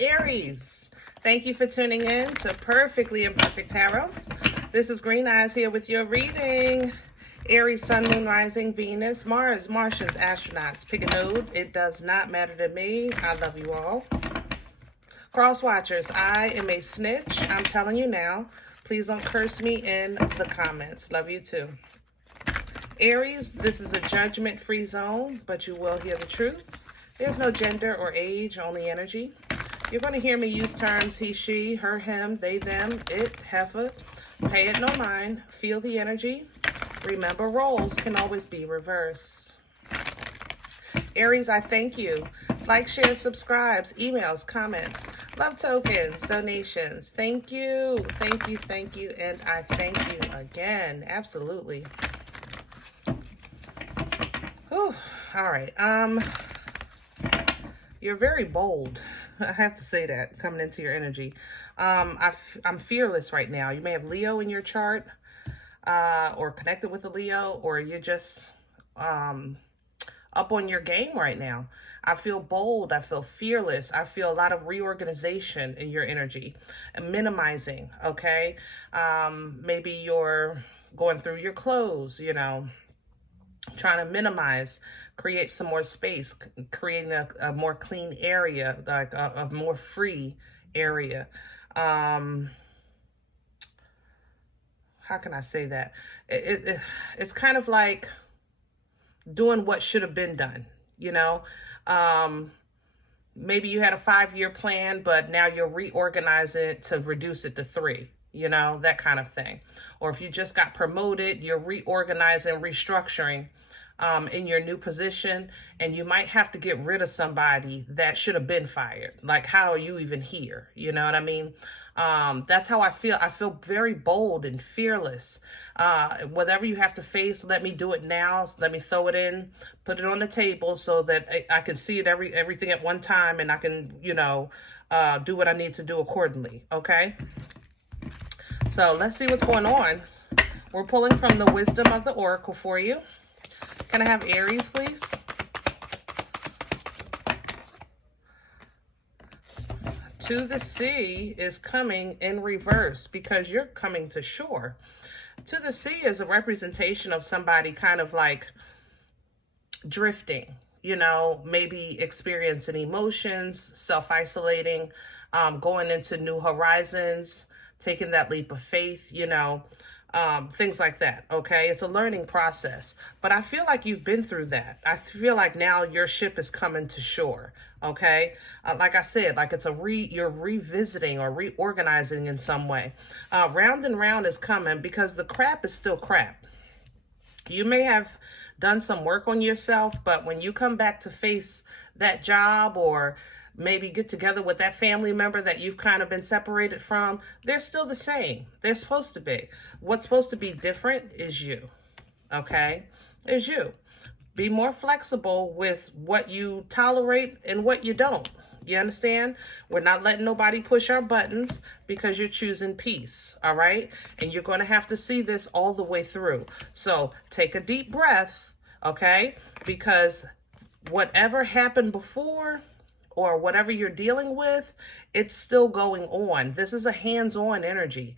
Aries, thank you for tuning in to Perfectly Imperfect Tarot. This is Green Eyes here with your reading. Aries, Sun, Moon, Rising, Venus, Mars, Martians, astronauts. Pick a node. It does not matter to me. I love you all. Cross watchers, I am a snitch. I'm telling you now. Please don't curse me in the comments. Love you too. Aries, this is a judgment-free zone, but you will hear the truth. There's no gender or age, only energy. You're going to hear me use terms he, she, her, him, they, them, it, heifer. Pay it no mind. Feel the energy. Remember, roles can always be reversed. Aries, I thank you. Like, share, subscribes, emails, comments, love tokens, donations. Thank you. Thank you, thank you, and I thank you again. Absolutely. Whew. All right. You're very bold. I have to say that, coming into your energy. I'm fearless right now. You may have Leo in your chart, or connected with a Leo, or you're just up on your game right now. I feel bold. I feel fearless. I feel a lot of reorganization in your energy and minimizing, okay? Maybe you're going through your clothes, you know, trying to minimize, create some more space, creating a more clean area, like a more free area. How can I say that? It's kind of like doing what should have been done, you know? Maybe you had a 5-year plan, but now you're reorganizing it to reduce it to 3, you know, that kind of thing. Or if you just got promoted, you're reorganizing, restructuring in your new position, and you might have to get rid of somebody that should have been fired. Like, how are you even here? You know what I mean? That's how I feel. I feel very bold and fearless. Whatever you have to face, let me do it now. Let me throw it in, put it on the table so that I can see it everything at one time, and I can, you know, do what I need to do accordingly. Okay? So let's see what's going on. We're pulling from the wisdom of the oracle for you. Can I have Aries, please? To the sea is coming in reverse because you're coming to shore. To the sea is a representation of somebody kind of like drifting, you know, maybe experiencing emotions, self-isolating, going into new horizons, taking that leap of faith, you know, things like that. Okay. It's a learning process, but I feel like you've been through that. I feel like now your ship is coming to shore. Okay. Like I said, like it's you're revisiting or reorganizing in some way. Round and round is coming because the crap is still crap. You may have done some work on yourself, but when you come back to face that job or maybe get together with that family member that you've kind of been separated from, they're still the same. They're supposed to be. What's supposed to be different is you, okay? Is you. Be more flexible with what you tolerate and what you don't. You understand? We're not letting nobody push our buttons because you're choosing peace, all right? And you're going to have to see this all the way through. So take a deep breath, okay? Because whatever happened before, or whatever you're dealing with, it's still going on. This is a hands-on energy,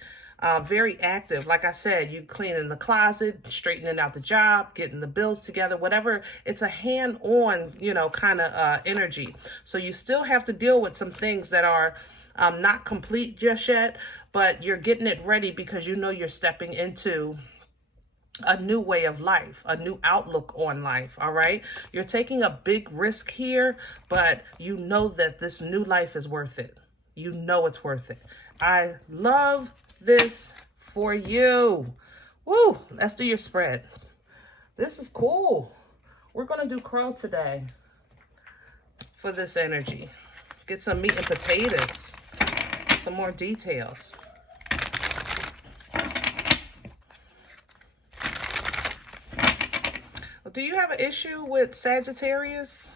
very active. Like I said, you cleaning the closet, straightening out the job, getting the bills together, whatever. It's a hand-on, you know, kind of energy. So you still have to deal with some things that are not complete just yet, but you're getting it ready because you know you're stepping into a new way of life, a new outlook on life, all right? You're taking a big risk here, but you know that this new life is worth it. You know it's worth it. I love this for you. Woo, let's do your spread. This is cool. We're going to do crow today for this energy. Get some meat and potatoes, some more details. Do you have an issue with Sagittarius?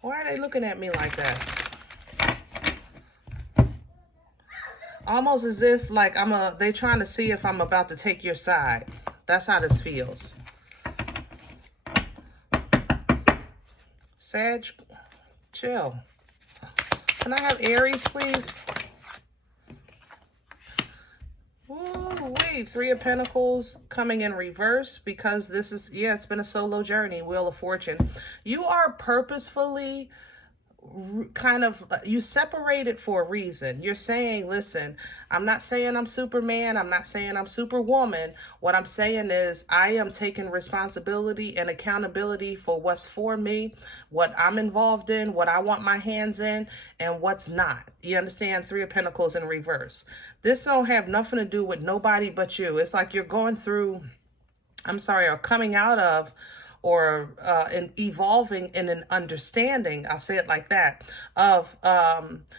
Why are they looking at me like that? Almost as if like they trying to see if I'm about to take your side. That's how this feels. Sag, Chill. Can I have Aries, please? Ooh, wait, Three of Pentacles coming in reverse because this is, yeah, it's been a solo journey. Wheel of Fortune. You are purposefully kind of, you separate it for a reason. You're saying, listen, I'm not saying I'm Superman. I'm not saying I'm Superwoman. What I'm saying is I am taking responsibility and accountability for what's for me, what I'm involved in, what I want my hands in, and what's not. You understand? Three of Pentacles in reverse. This don't have nothing to do with nobody but you. It's like you're going through, or coming out of, or evolving in an understanding, I'll say it like that, of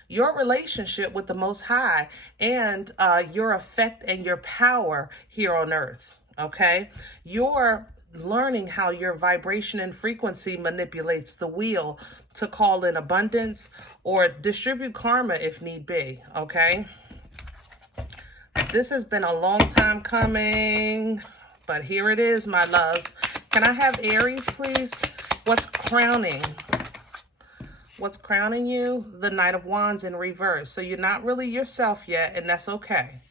your relationship with the Most High and your effect and your power here on earth, okay? You're learning how your vibration and frequency manipulates the wheel to call in abundance or distribute karma if need be, okay? This has been a long time coming, but here it is, my loves. Can I have Aries, please? What's crowning? What's crowning you? The Knight of Wands in reverse. So you're not really yourself yet, and that's okay.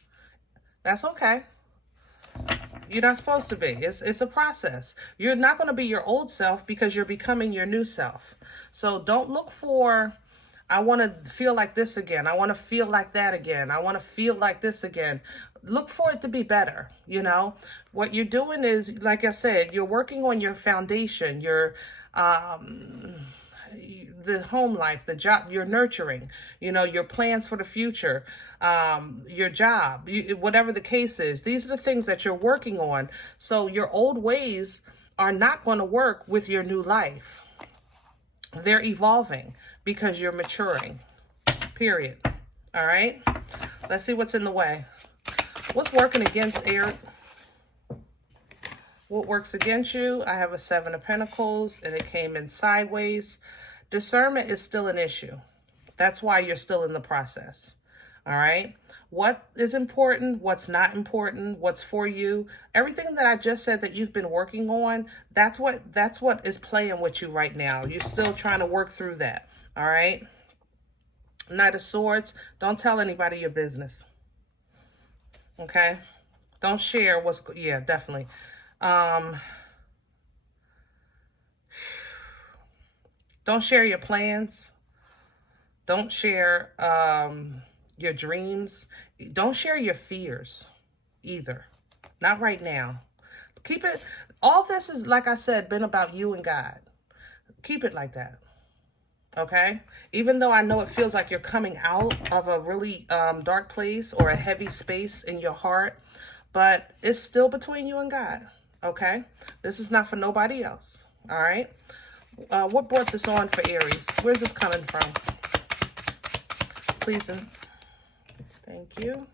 That's okay. You're not supposed to be. It's a process. You're not going to be your old self because you're becoming your new self. So don't look for, I want to feel like this again. I want to feel like that again. I want to feel like this again. Look for it to be better, you know? What you're doing is, like I said, you're working on your foundation, your the home life, the job, you're nurturing, you know, your plans for the future, your job, whatever the case is. These are the things that you're working on. So your old ways are not going to work with your new life. They're evolving because you're maturing, period. All right, let's see what's in the way. What's working against Aries? What works against you? I have a Seven of Pentacles and it came in sideways. Discernment is still an issue. That's why you're still in the process. All right. What is important? What's not important? What's for you? Everything that I just said that you've been working on, that's what is playing with you right now. You're still trying to work through that. All right. Knight of Swords. Don't tell anybody your business. Okay. Don't share what's, yeah, definitely. Don't share your plans. Don't share your dreams. Don't share your fears either. Not right now. Keep it, all this is, like I said, been about you and God. Keep it like that. Okay? Even though I know it feels like you're coming out of a really dark place or a heavy space in your heart, but it's still between you and God. Okay? This is not for nobody else. All right? What brought this on for Aries? Where's this coming from? Please and thank you.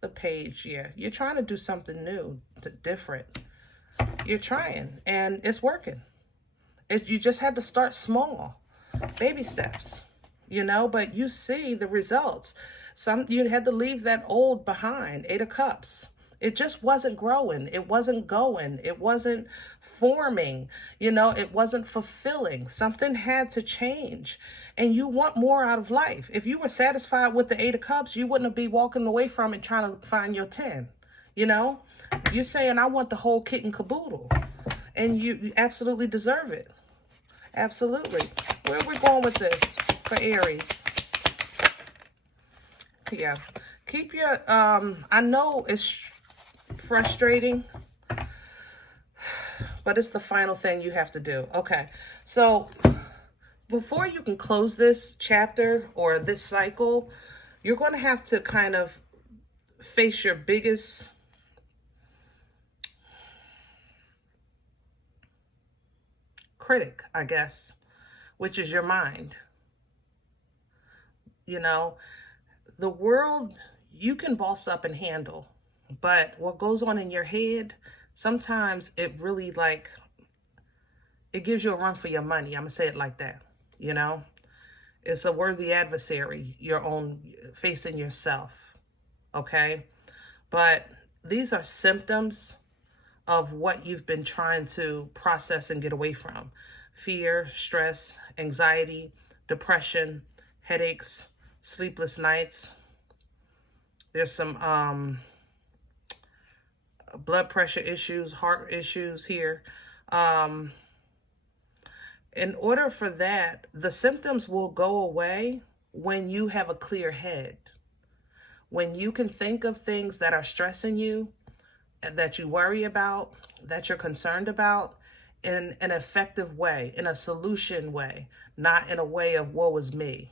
The Page, yeah. You're trying to do something new, different. You're trying, and it's working. You just had to start small. Baby steps, you know, but you see the results. You had to leave that old behind. Eight of Cups. It just wasn't growing. It wasn't going. It wasn't forming. You know, it wasn't fulfilling. Something had to change. And you want more out of life. If you were satisfied with the Eight of Cups, you wouldn't be walking away from it trying to find your 10. You know, you're saying, I want the whole kit and caboodle. And you absolutely deserve it. Absolutely. Where are we going with this for Aries? Yeah. Keep your, I know it's frustrating, but it's the final thing you have to do. Okay. So before you can close this chapter or this cycle, you're going to have to kind of face your biggest critic, I guess, which is your mind. You know, the world you can boss up and handle, but what goes on in your head, sometimes it really it gives you a run for your money. I'm gonna say it like that. You know, it's a worthy adversary, your own, facing yourself. Okay. But these are symptoms of what you've been trying to process and get away from. Fear, stress, anxiety, depression, headaches, sleepless nights. There's some blood pressure issues, heart issues here. In order for that, the symptoms will go away when you have a clear head. When you can think of things that are stressing you, that you worry about, that you're concerned about, in an effective way, in a solution way, not in a way of woe is me.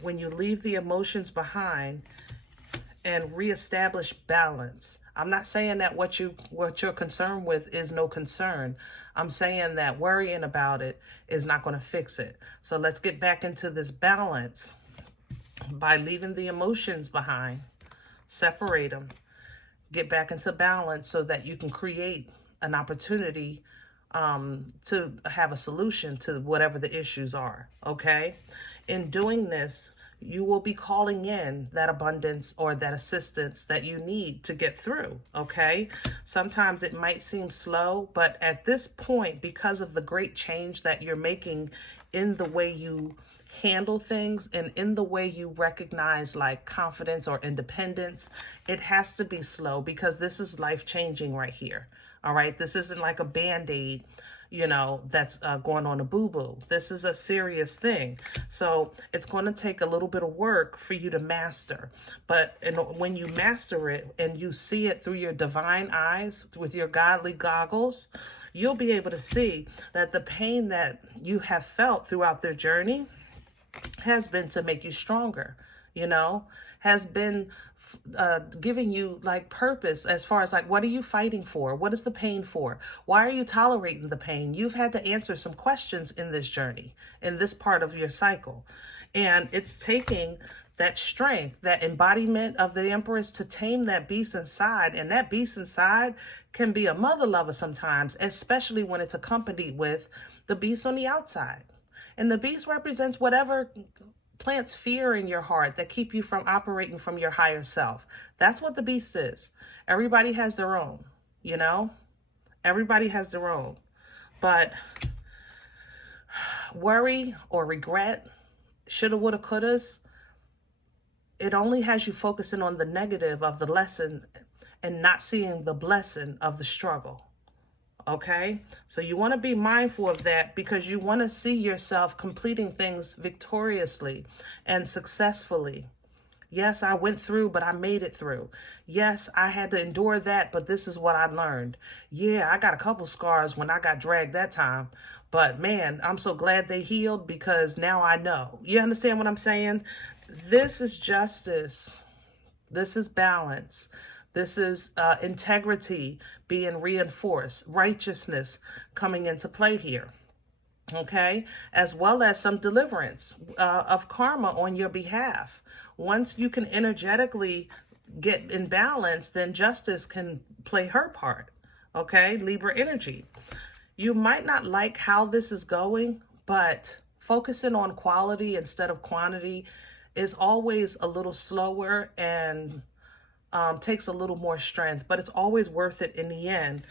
When you leave the emotions behind and reestablish balance. I'm not saying that what you're concerned with is no concern. I'm saying that worrying about it is not going to fix it. So let's get back into this balance by leaving the emotions behind. Separate them. Get back into balance so that you can create an opportunity to have a solution to whatever the issues are, okay? In doing this, you will be calling in that abundance or that assistance that you need to get through, okay? Sometimes it might seem slow, but at this point, because of the great change that you're making in the way you handle things and in the way you recognize like confidence or independence, it has to be slow because this is life-changing right here, all right? This isn't like a Band-Aid, you know, that's going on a boo-boo. This is a serious thing. So it's going to take a little bit of work for you to master. But when you master it and you see it through your divine eyes, with your godly goggles, you'll be able to see that the pain that you have felt throughout their journey has been to make you stronger, you know, has been giving you like purpose as far as like, what are you fighting for? What is the pain for? Why are you tolerating the pain? You've had to answer some questions in this journey, in this part of your cycle. And it's taking that strength, that embodiment of the Empress to tame that beast inside. And that beast inside can be a mother lover sometimes, especially when it's accompanied with the beast on the outside. And the beast represents whatever plants fear in your heart that keep you from operating from your higher self. That's what the beast is. Everybody has their own, you know? Everybody has their own. But worry or regret, shoulda, woulda, couldas, it only has you focusing on the negative of the lesson and not seeing the blessing of the struggle. Okay, so you want to be mindful of that because you want to see yourself completing things victoriously and successfully. Yes, I went through, but I made it through. Yes, I had to endure that, but this is what I learned. Yeah, I got a couple scars when I got dragged that time, but man, I'm so glad they healed because now I know. You understand what I'm saying? This is justice. This is balance. This is integrity being reinforced, righteousness coming into play here, okay? As well as some deliverance of karma on your behalf. Once you can energetically get in balance, then justice can play her part, okay? Libra energy. You might not like how this is going, but focusing on quality instead of quantity is always a little slower and takes a little more strength, but it's always worth it in the end.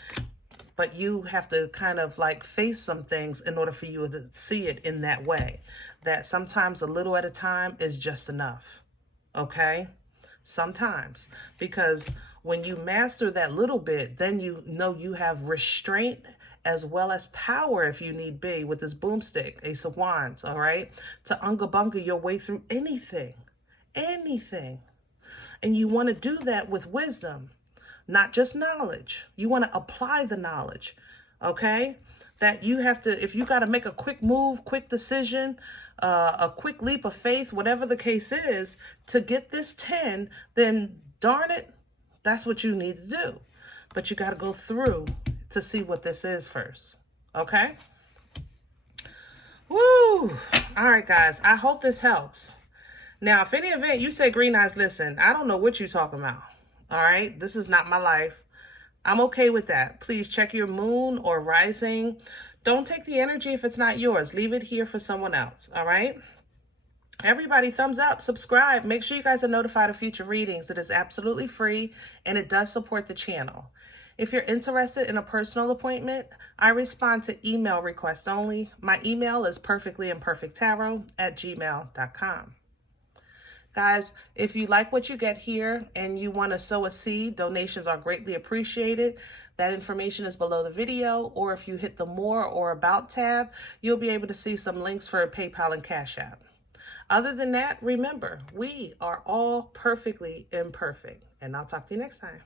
But you have to kind of like face some things in order for you to see it in that way, that sometimes a little at a time is just enough. Okay? Sometimes, because when you master that little bit, then you know you have restraint as well as power if you need be with this boomstick, Ace of Wands, all right? To unga bunga your way through anything. And you want to do that with wisdom, not just knowledge. You want to apply the knowledge, okay? That you have to, if you got to make a quick move, quick decision, a quick leap of faith, whatever the case is, to get this 10, then darn it, that's what you need to do. But you got to go through to see what this is first, okay? Woo! All right, guys, I hope this helps. Now, if any event you say, Green Eyes, listen, I don't know what you're talking about. All right. This is not my life. I'm okay with that. Please check your moon or rising. Don't take the energy if it's not yours. Leave it here for someone else. All right. Everybody, thumbs up, subscribe. Make sure you guys are notified of future readings. It is absolutely free and it does support the channel. If you're interested in a personal appointment, I respond to email requests only. My email is perfectlyimperfecttarot@gmail.com. Guys, if you like what you get here and you want to sow a seed, donations are greatly appreciated. That information is below the video, or if you hit the More or About tab, you'll be able to see some links for PayPal and CashApp. Other than that, remember, we are all perfectly imperfect, and I'll talk to you next time.